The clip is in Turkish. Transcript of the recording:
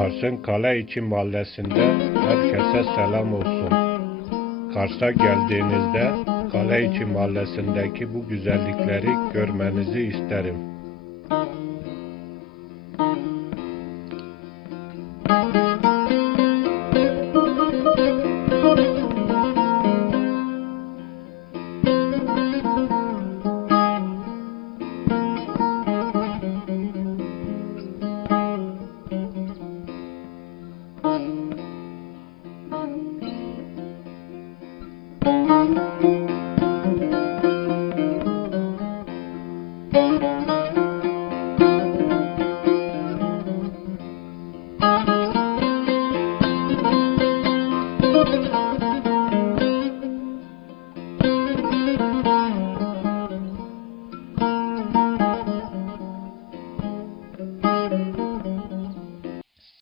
Kars'ın Kaleiçi mahallesinde herkese selam olsun. Kars'a geldiğinizde Kaleiçi mahallesindeki bu güzellikleri görmenizi isterim. Thank you.